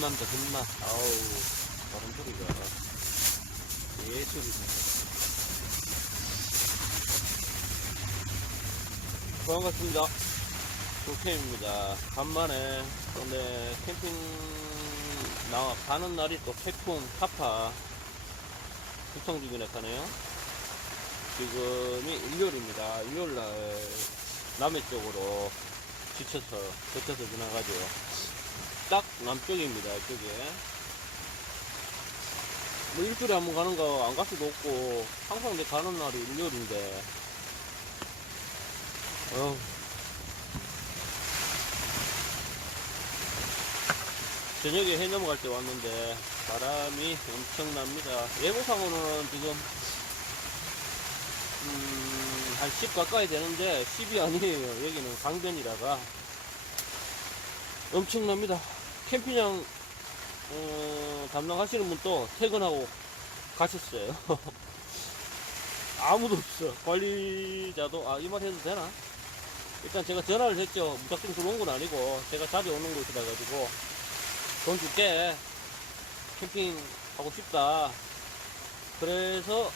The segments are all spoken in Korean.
금난다 금나. 아우 바람 소리가. 예술이네 반갑습니다. 조캠입니다. 간만에 오늘 캠핑 나와 가는 날이 또 태풍 타파. 구청 주변에 가네요. 지금이 일요일입니다. 일요일날 남해 쪽으로 지쳐서 거쳐서 지나가죠 딱 남쪽입니다, 이쪽에. 뭐 일주일에 한 번 가는 거 안 갈 수도 없고, 항상 내 가는 날이 일요일인데, 어 저녁에 해 넘어갈 때 왔는데, 바람이 엄청납니다. 예보상으로는 지금, 음, 한 10 가까이 되는데, 10이 아니에요. 여기는 강변이라가. 엄청납니다. 캠핑장 어, 담당하시는 분도 퇴근하고 가셨어요. 아무도 없어. 관리자도 아 이 말 해도 되나? 일단 제가 전화를 했죠. 무작정 들어온 건 아니고 제가 자주 오는 곳이라 가지고 돈 줄게. 캠핑 하고 싶다. 그래서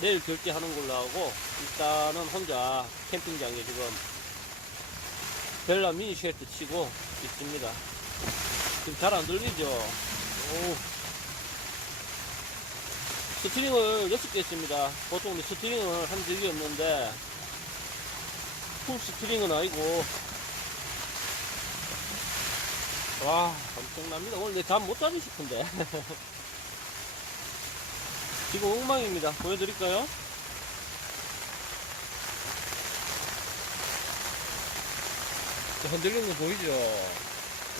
내일 결제하는 걸로 하고 일단은 혼자 캠핑장에 지금 벨라 미니 쉘트 치고 있습니다. 지금 잘 안 들리죠? 오. 스트링을 6개 했습니다. 보통 스트링을 한 적이 없는데, 풀 스트링은 아니고, 와, 엄청납니다. 오늘 내 잠 못 자지 싶은데. 지금 엉망입니다. 보여드릴까요? 자, 흔들리는 거 보이죠?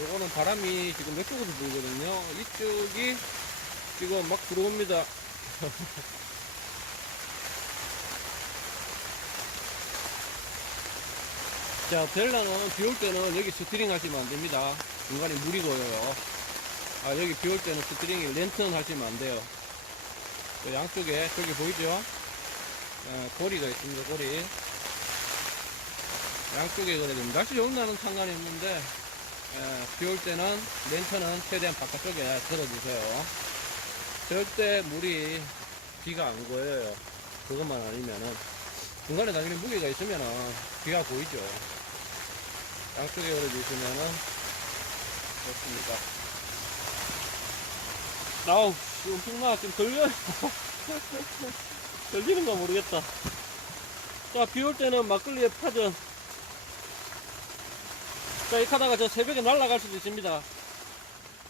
요거는 바람이 지금 이쪽으로 불거든요. 이쪽이 지금 막 들어옵니다. 자, 벨라는 비올 때는 여기 스트링 하시면 안 됩니다. 중간에 물이 고여요. 아, 여기 비올 때는 스트링이 랜턴 하시면 안 돼요. 저 양쪽에, 저기 보이죠? 예, 고리가 있습니다, 고리. 양쪽에 됩니다. 날씨 좋은 날은 상관이 없는데, 예, 비 올 때는 렌터는 최대한 바깥쪽에 들어주세요. 절대 물이 비가 안 고여요. 그것만 아니면은 중간에 나중에 무게가 있으면은 비가 보이죠. 양쪽에 걸어주시면은 좋습니다. 아우, 씨, 엄청나. 지금 걸려요. 걸리는가 모르겠다. 자, 비 올 때는 막걸리에 파전. 자, 이렇게 하다가 저 새벽에 날아갈 수도 있습니다.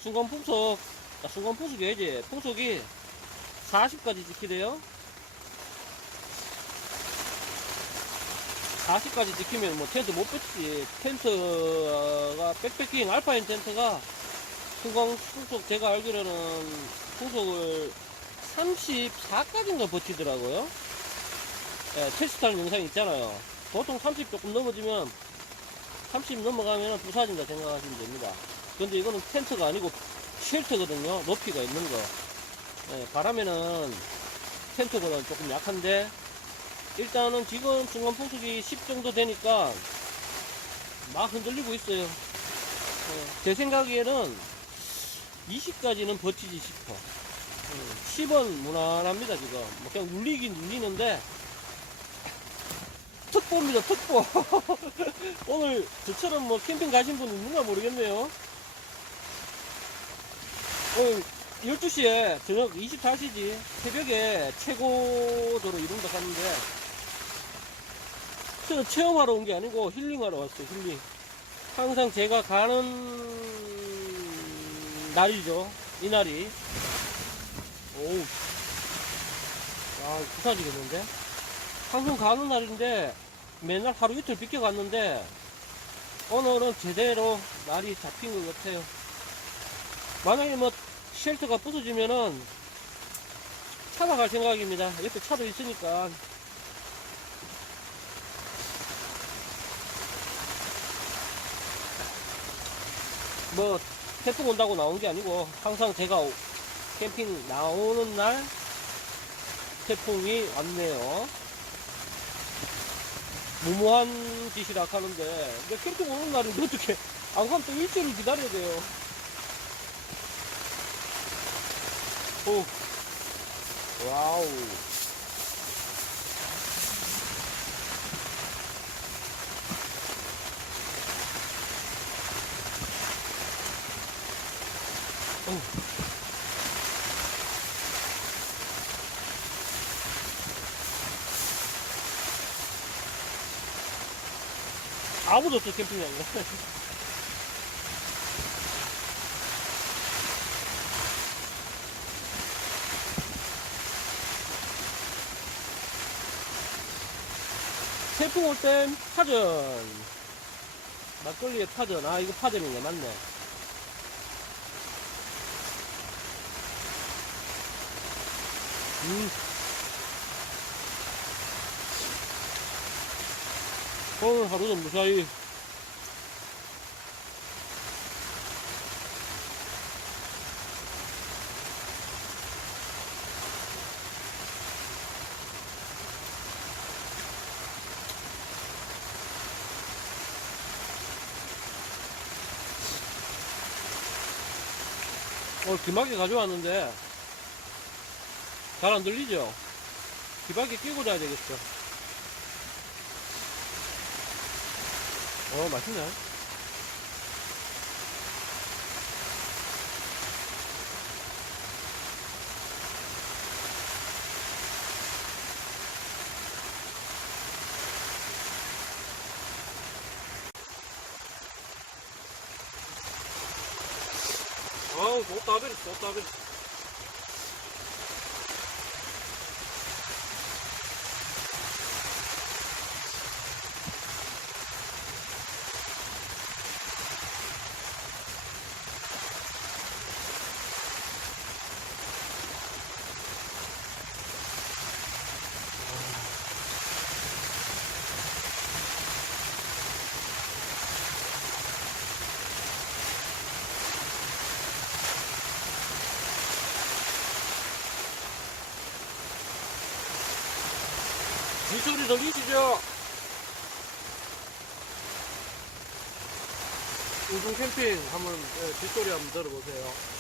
순간 풍속, 아, 순간 풍속이야지. 풍속이 40까지 지키래요. 40까지 지키면 뭐 텐트 못 뺐지. 텐트가 백패킹 알파인 텐트가 순간 풍속 제가 알기로는 풍속을 34까지인가 버티더라고요. 예, 테스트하는 영상 있잖아요. 보통 30 조금 넘어지면 30 넘어가면 부사진다 생각하시면 됩니다. 근데 이거는 텐트가 아니고 쉘터거든요. 높이가 있는 거. 예, 바람에는 텐트보다는 조금 약한데 일단은 지금 중간 풍속이 10 정도 되니까 막 흔들리고 있어요. 예, 제 생각에는 20까지는 버티지 싶어. 10은 무난합니다 지금. 뭐 그냥 눌리긴 눌리는데 특보입니다, 특보. 오늘 저처럼 뭐 캠핑 가신 분 있는가 모르겠네요. 오늘 12시에 저녁 24시지 새벽에 최고도로 이룬다 갔는데 저는 체험하러 온 게 아니고 힐링하러 왔어요, 힐링. 항상 제가 가는 날이죠, 이날이. 오우. 아, 부사지겠는데? 항상 가는 날인데 맨날 하루 이틀 비껴갔는데 오늘은 제대로 날이 잡힌 것 같아요. 만약에 뭐 쉘터가 부서지면은 찾아갈 생각입니다. 옆에 차도 있으니까. 뭐 태풍 온다고 나온 게 아니고 항상 제가 오- 캠핑 나오는 날 태풍이 왔네요. 무모한 짓이라 하는데, 근데 캠핑 오는 날인데 어떻게, 안 가면 또 일주일을 기다려야 돼요. 오. 와우. 오. 아무도 없어 캠핑장에. 태풍 올 땐 파전. 막걸리에 파전. 아, 이거 파전이네. 맞네. 음. 오늘 하루는 무사히. 오늘 귀마개 가져왔는데 잘 안 들리죠? 귀마개 끼고 자야 되겠어. 어, 맛있네. 아우, 좋다, 베리, 좋다, 베리. 들리시죠? 우중 캠핑 한번 예, 뒷소리 한번 들어보세요.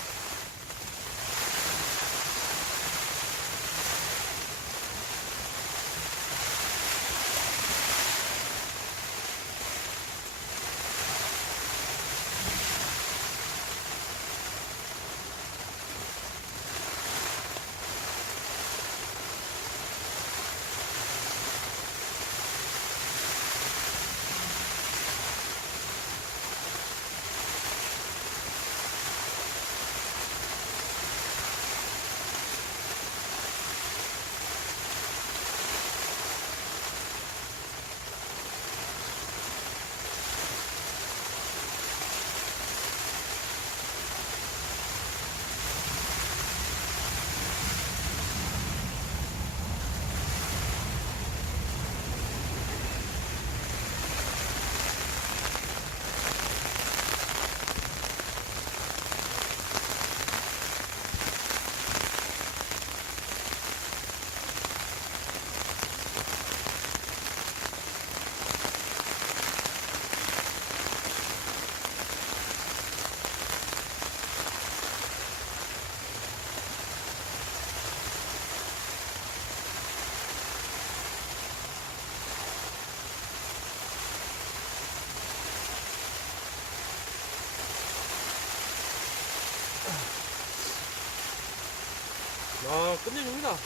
아, 끝내줍니다. 아.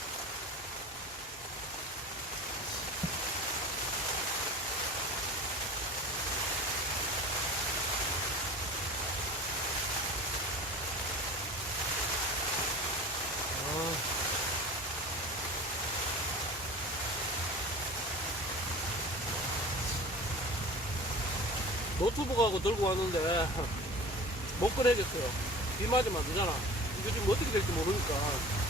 노트북하고 들고 왔는데 못 꺼내겠어요. 비 맞으면 안 되잖아. 이거 지금 어떻게 될지 모르니까.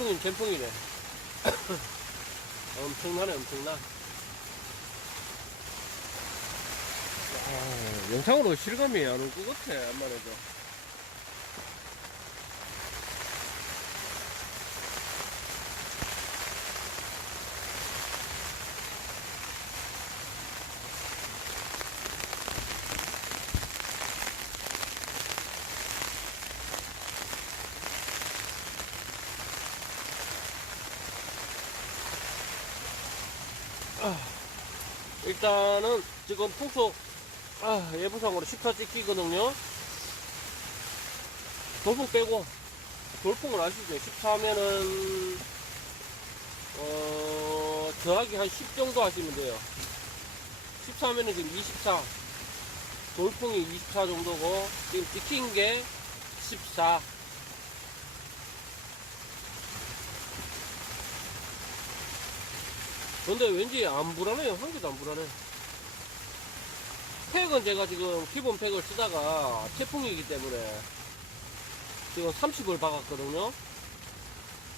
태풍인 젠풍이네. 엄청나네, 엄청나. 아, 영상으로 실감이 안 올 것 같아, 안만 해도. 지금 풍속 아, 예부상으로 10타 찍히거든요. 돌풍 빼고 돌풍을 아시죠? 14하면은 어 더하기 한 10 정도 하시면 돼요. 14하면은 지금 24 돌풍이 24 정도고 지금 찍힌 게 14. 근데 왠지 안 불안해요. 한 개도 안 불안해. 팩은 제가 지금 기본 팩을 쓰다가 태풍이기 때문에 지금 30을 박았거든요.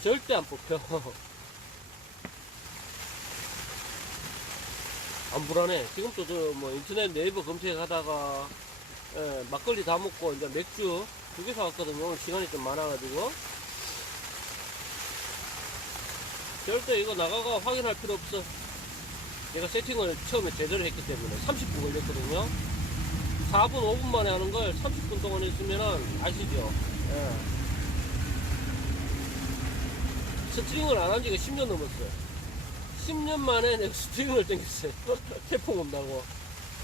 절대 안 뽑혀. 안 불안해. 지금도 저 뭐 인터넷 네이버 검색하다가 예, 막걸리 다 먹고 이제 맥주 두 개 사왔거든요. 오늘 시간이 좀 많아가지고. 절대 이거 나가가 확인할 필요 없어. 내가 세팅을 처음에 제대로 했기 때문에 30분 걸렸거든요. 4분, 5분 만에 하는 걸 30분 동안 했으면은 아시죠? 예. 스트링을 안 한 지가 10년 넘었어요. 10년 만에 내가 스트링을 땡겼어요. 태풍 온다고.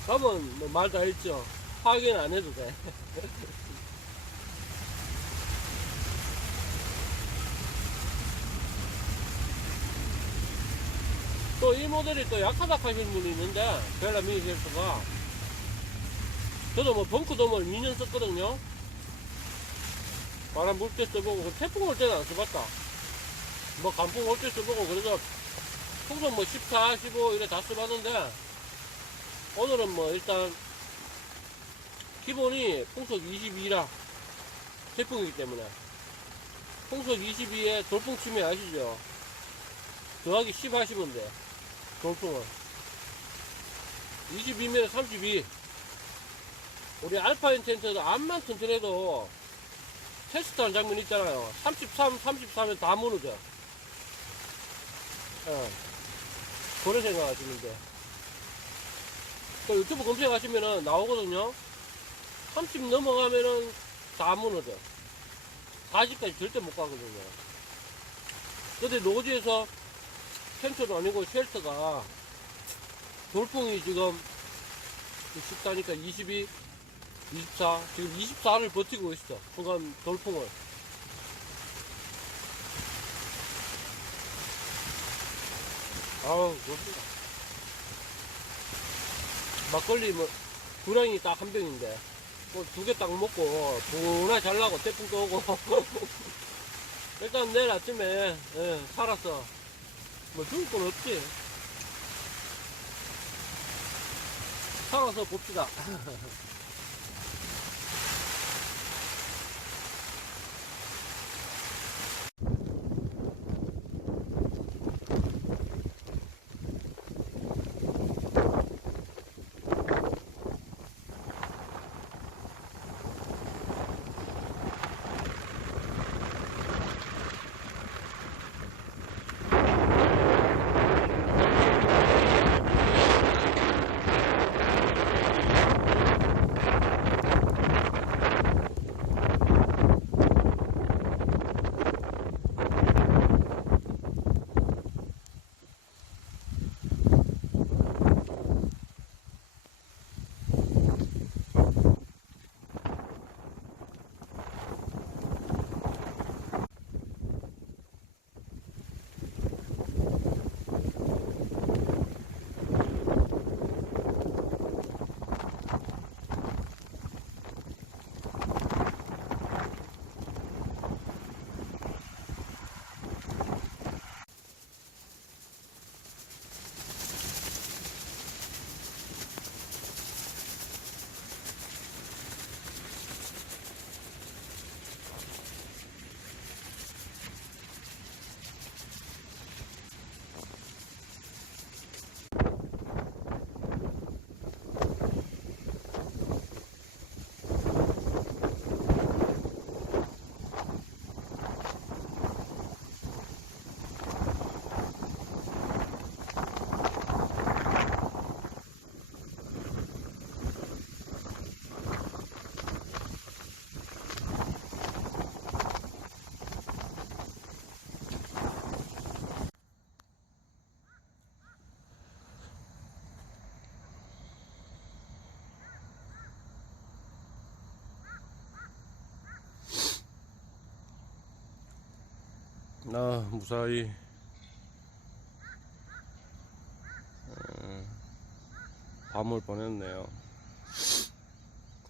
그러면 뭐 말다 했죠. 확인 안 해도 돼. 또 이 모델이 또 약하다 하시는 분이 있는데 벨라 미니 셀프가. 저도 뭐 벙크돔을 2년 썼거든요. 바람 불 때 써보고 그 태풍 올 때는 안 써봤다. 뭐 강풍 올 때 써보고 그래서 풍선 뭐 14, 15 이래 다 써봤는데 오늘은 뭐 일단 기본이 풍속 22라 태풍이기 때문에. 풍속 22에 돌풍 치면 아시죠? 더하기 10 하시면 돼 돌풍은 22m 32 우리 알파인 텐트도 암만 튼튼해도 테스트한 장면 있잖아요. 33, 34면 다 무너져. 예. 그런 생각하시면 돼그 유튜브 검색하시면은 나오거든요. 30 넘어가면은 다 무너져. 40까지 절대 못 가거든요. 근데 노지에서 텐트도 아니고 쉘터가 돌풍이 지금 14니까 22, 24 지금 24를 버티고 있어. 순간 돌풍을. 아우 그렇습니다. 막걸리 뭐 두량이 딱 한 병인데 뭐 두 개 딱 먹고 분하게 잘나고 태풍도 오고. 일단 내일 아침에 예, 살았어 뭐 죽을 건 없지. 살아서 봅시다. 아, 무사히 어, 밤을 보냈네요.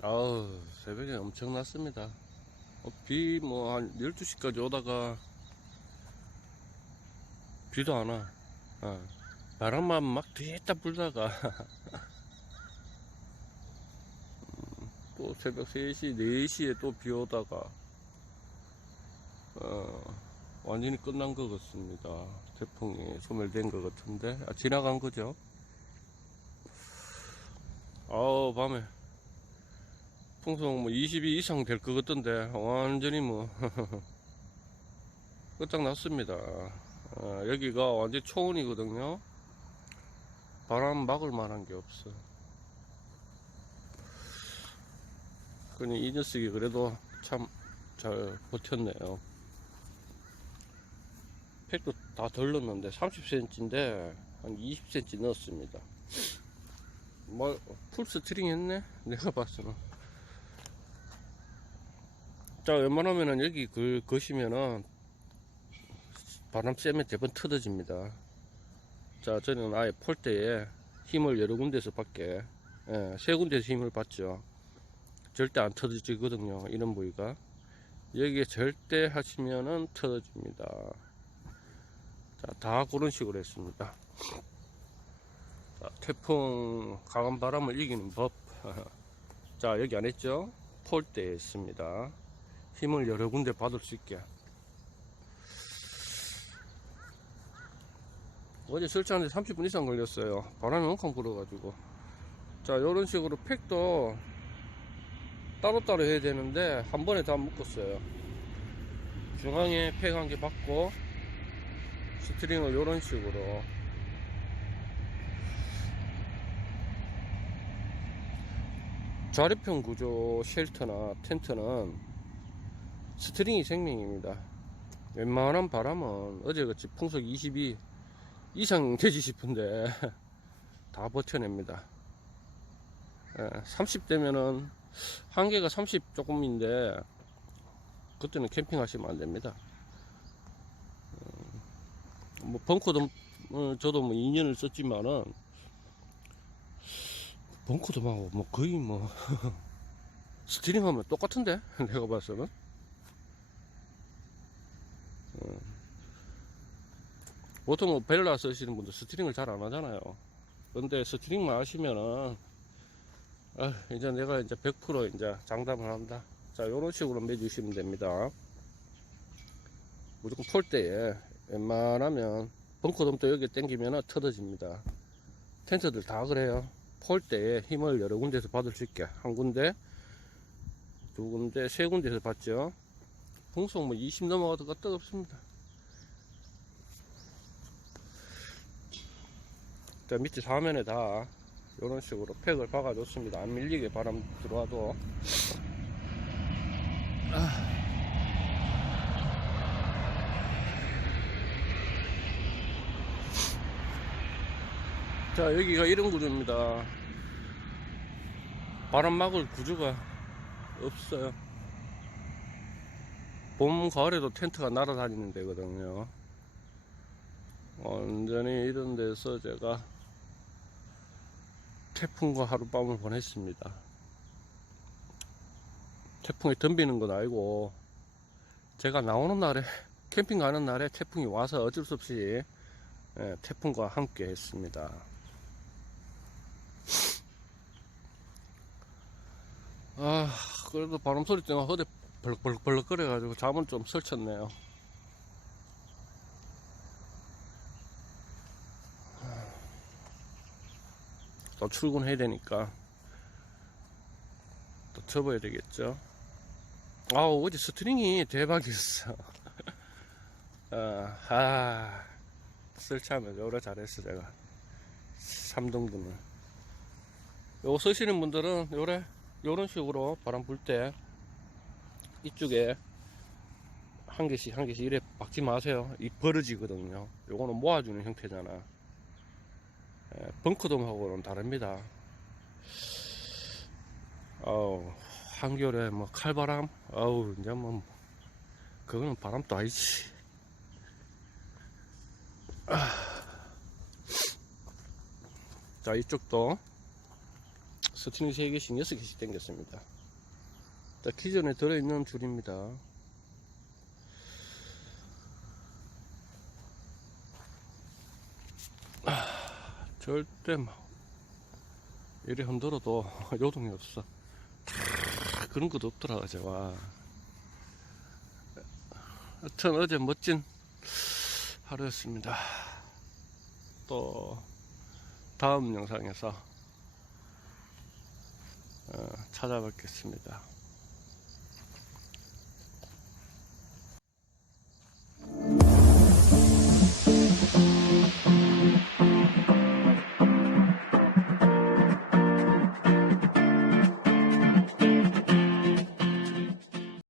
아우, 새벽에 엄청 났습니다. 어, 비, 뭐, 한 12시까지 오다가, 비도 안 와. 어, 바람만 막 뒤에다 불다가, 음, 또 새벽 3시, 4시에 또 비 오다가, 어, 완전히 끝난 것 같습니다. 태풍이 소멸된 것 같은데, 아, 지나간 거죠? 아우, 밤에. 풍속 뭐 22 이상 될 것 같던데 완전히 뭐 끝장났습니다 어, 여기가 완전 초원이거든요 바람 막을 만한 게 없어 그니 이 녀석이 그래도 참 잘 버텼네요 팩도 다 덜 넣었는데 30cm인데 한 20cm 넣었습니다 뭐 풀스트링 했네 내가 봤으면 자, 웬만하면은 여기 그, 거시면은 바람 쐬면 대번 터져집니다. 자, 저는 아예 폴대에 힘을 여러 군데서 받게, 예, 세 군데서 힘을 받죠. 절대 안 터지거든요. 이런 부위가. 여기에 절대 하시면은 터집니다. 자, 다 그런 식으로 했습니다. 자, 태풍 강한 바람을 이기는 법. 자, 여기 안 했죠? 폴대에 있습니다. 힘을 여러 군데 받을 수 있게. 어제 설치하는데 30분 이상 걸렸어요. 바람이 엄청 불어가지고. 자, 이런 식으로 팩도 따로따로 해야 되는데, 한 번에 다 묶었어요. 중앙에 팩 한 개 받고, 스트링을 이런 식으로. 좌립형 구조 쉘터나 텐트는 스트링이 생명입니다. 웬만한 바람은 어제같이 풍속 22 이상 되지 싶은데 다 버텨냅니다. 30대면은 한계가 30 조금인데 그때는 캠핑 하시면 안 됩니다. 뭐 벙커도 어, 저도 뭐 2년을 썼지만은 벙커도 막뭐 거의 뭐 스트링 하면 똑같은데 내가 봤어는 보통 뭐 벨라 쓰시는 분들 스트링을 잘 안 하잖아요. 근데 스트링만 하시면은 아, 이제 내가 이제 100% 이제 장담을 한다. 자, 요런 식으로 매주시면 됩니다. 무조건 폴대에 웬만하면 벙커돔도 여기 당기면 터져집니다. 텐트들 다 그래요. 폴대에 힘을 여러 군데서 받을 수 있게 한 군데, 두 군데, 세 군데서 받죠. 풍속 뭐 20 넘어가도 끄떡 없습니다. 자, 밑에 사면에 다 이런 식으로 팩을 박아 줬습니다. 안 밀리게 바람 들어와도. 아. 자, 여기가 이런 구조입니다. 바람 막을 구조가 없어요. 봄, 가을에도 텐트가 날아다니는 데거든요. 완전히 이런 데서 제가 태풍과 하룻밤을 보냈습니다. 태풍이 덤비는 건 아니고, 제가 나오는 날에, 캠핑 가는 날에 태풍이 와서 어쩔 수 없이 예, 태풍과 함께 했습니다. 아, 그래도 바람 소리 때문에 허리 벌럭벌럭 거려 가지고 잠은 좀 설쳤네요. 또 출근해야 되니까 또 접어야 되겠죠. 아우, 어제 스트링이 대박이었어. 어, 아, 설치하면 오래 잘했어, 제가. 3등분을. 요거 쓰시는 분들은 요래, 요런 식으로 바람 불 때 이쪽에 한 개씩 한 개씩 이래 박지 마세요. 이 벌어지거든요. 요거는 모아주는 형태잖아. 예, 벙커돔하고는 다릅니다. 어우, 한겨울에 뭐 칼바람, 어우, 이제 뭐, 그거는 바람도 아니지. 자, 이쪽도 스트링 3개씩 6개씩 당겼습니다. 자, 기존에 들어있는 줄입니다. 아, 절대 막 이리 흔들어도 요동이 없어. 그런 것도 없더라, 어제 와. 하여튼 어제 멋진 하루였습니다. 또 다음 영상에서 어, 찾아뵙겠습니다.